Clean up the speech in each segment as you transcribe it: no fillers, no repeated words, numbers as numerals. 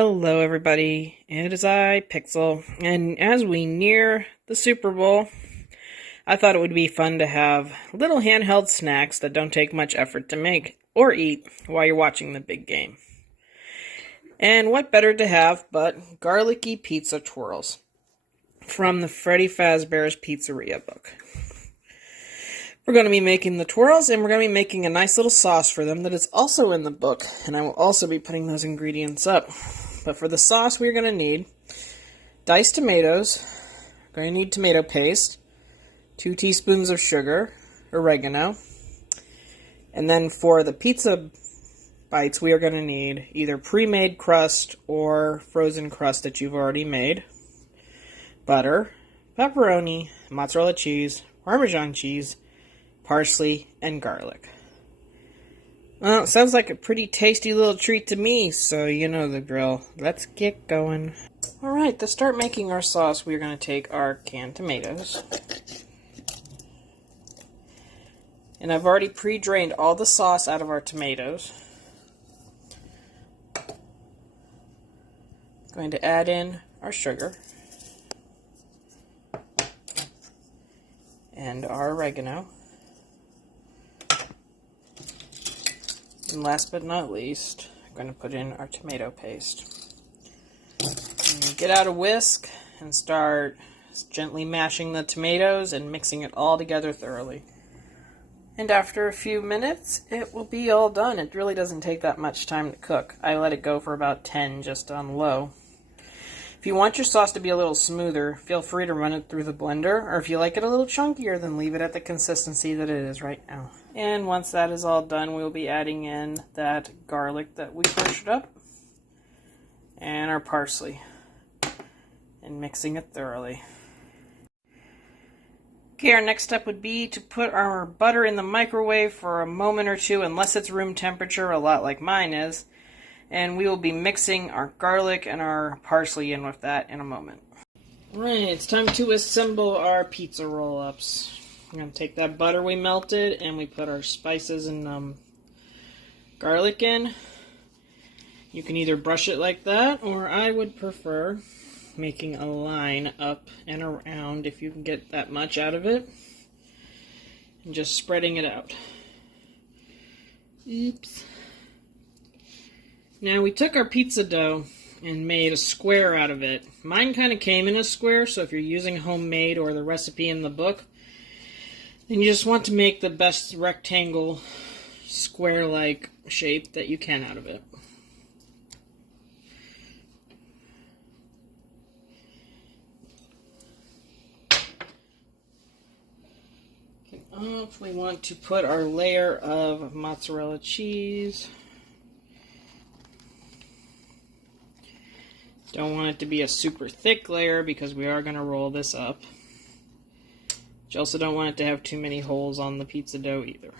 Hello everybody, it is I, Pixel, and as we near the Super Bowl, I thought it would be fun to have little handheld snacks that don't take much effort to make or eat while you're watching the big game. And what better to have but garlicky pizza twirls from the Freddy Fazbear's Pizzeria book. We're going to be making the twirls, and we're going to be making a nice little sauce for them that is also in the book, and I will also be putting those ingredients up. But for the sauce, we're going to need diced tomatoes, we're going to need tomato paste, 2 teaspoons of sugar, oregano, and then for the pizza bites, we are going to need either pre-made crust or frozen crust that you've already made, butter, pepperoni, mozzarella cheese, Parmesan cheese, parsley, and garlic. Well, it sounds like a pretty tasty little treat to me, so you know the drill. Let's get going. Alright, to start making our sauce, we're going to take our canned tomatoes. And I've already pre-drained all the sauce out of our tomatoes. Going to add in our sugar. And our oregano. And last but not least, I'm going to put in our tomato paste. And get out a whisk and start gently mashing the tomatoes and mixing it all together thoroughly. And after a few minutes, it will be all done. It really doesn't take that much time to cook. I let it go for about 10 just on low. If you want your sauce to be a little smoother, feel free to run it through the blender, or if you like it a little chunkier, then leave it at the consistency that it is right now. And once that is all done, we'll be adding in that garlic that we crushed up, and our parsley, and mixing it thoroughly. Okay, our next step would be to put our butter in the microwave for a moment or two, unless it's room temperature, a lot like mine is. And we will be mixing our garlic and our parsley in with that in a moment. Alright, it's time to assemble our pizza roll-ups. I'm going to take that butter we melted and we put our spices and garlic in. You can either brush it like that, or I would prefer making a line up and around if you can get that much out of it. And just spreading it out. Oops. Now, we took our pizza dough and made a square out of it. Mine kind of came in a square, so if you're using homemade or the recipe in the book, then you just want to make the best rectangle, square-like shape that you can out of it. Off, we want to put our layer of mozzarella cheese. Don't want it to be a super thick layer because we are going to roll this up. You also don't want it to have too many holes on the pizza dough either.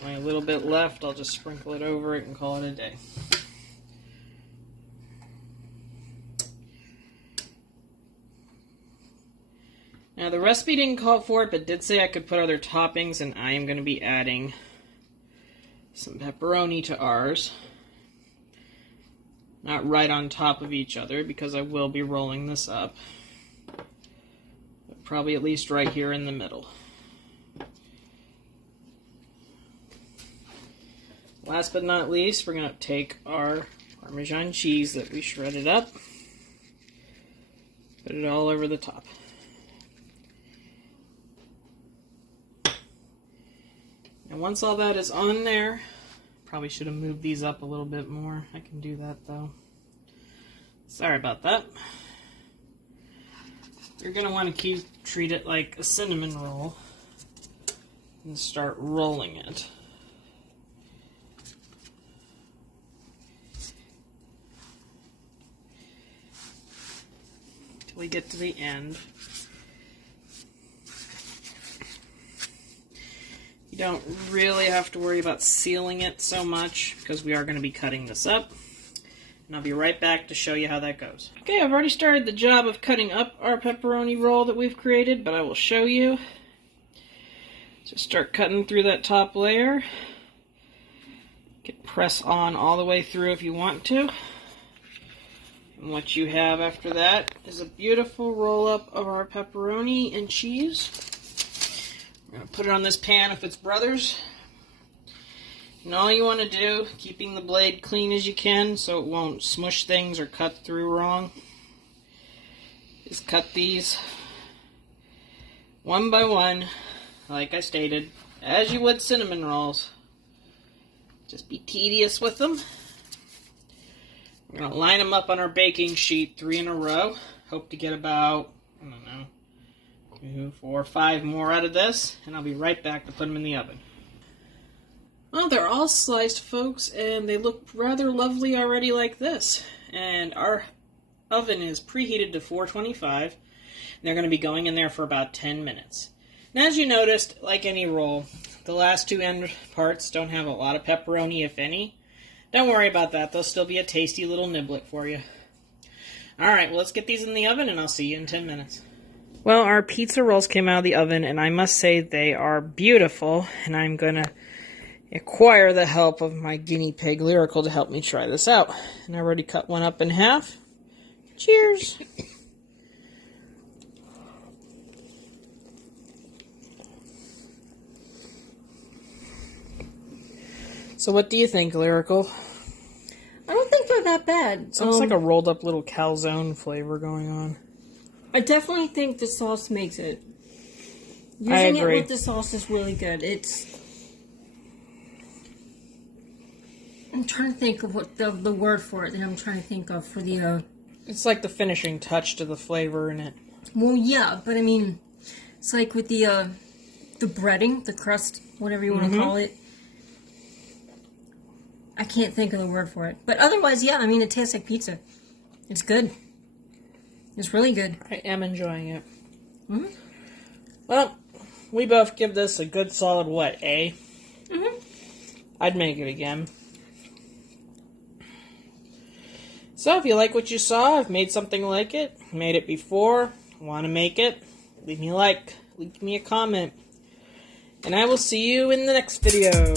Only a little bit left, I'll just sprinkle it over it and call it a day. Now, the recipe didn't call for it, but did say I could put other toppings, and I am going to be adding some pepperoni to ours. Not right on top of each other, because I will be rolling this up. But probably at least right here in the middle. Last but not least, we're going to take our Parmesan cheese that we shredded up. Put it all over the top. And once all that is on there, probably should have moved these up a little bit more. I can do that though. Sorry about that. You're going to want to treat it like a cinnamon roll and start rolling it. Till we get to the end. You don't really have to worry about sealing it so much because we are going to be cutting this up. and I'll be right back to show you how that goes. Okay, I've already started the job of cutting up our pepperoni roll that we've created, but I will show you. Just start cutting through that top layer. You can press on all the way through if you want to. And what you have after that is a beautiful roll-up of our pepperoni and cheese. We're going to put it on this pan if it's Brothers. And all you want to do, keeping the blade clean as you can so it won't smush things or cut through wrong, is cut these one by one, like I stated, as you would cinnamon rolls. Just be tedious with them. We're going to line them up on our baking sheet 3 in a row. Hope to get about, I don't know, 2, 4, 5 more out of this, and I'll be right back to put them in the oven. Well, they're all sliced, folks, and they look rather lovely already like this. And our oven is preheated to 425. And they're going to be going in there for about 10 minutes. And as you noticed, like any roll, the last 2 end parts don't have a lot of pepperoni, if any. Don't worry about that. They'll still be a tasty little niblet for you. Alright, well, let's get these in the oven, and I'll see you in 10 minutes. Well, our pizza rolls came out of the oven, and I must say they are beautiful, and I'm going to acquire the help of my guinea pig, Lyrical, to help me try this out. And I already cut one up in half. Cheers! So what do you think, Lyrical? I don't think they're that bad. Sounds like a rolled up little calzone flavor going on. I definitely think the sauce makes it. Using I agree. it with the sauce is really good. I'm trying to think of what the word for it that I'm trying to think of for the... It's like the finishing touch to the flavor in it. Well, yeah, but I mean, it's like with the breading, the crust, whatever you want to call it. I can't think of the word for it. But otherwise, yeah, I mean, it tastes like pizza. It's good. It's really good. I am enjoying it. Mm-hmm. Well, we both give this a good solid, what, A? Mm-hmm. I'd make it again. So, if you like what you saw, I've made something like it, made it before, want to make it, leave me a like, leave me a comment, and I will see you in the next video.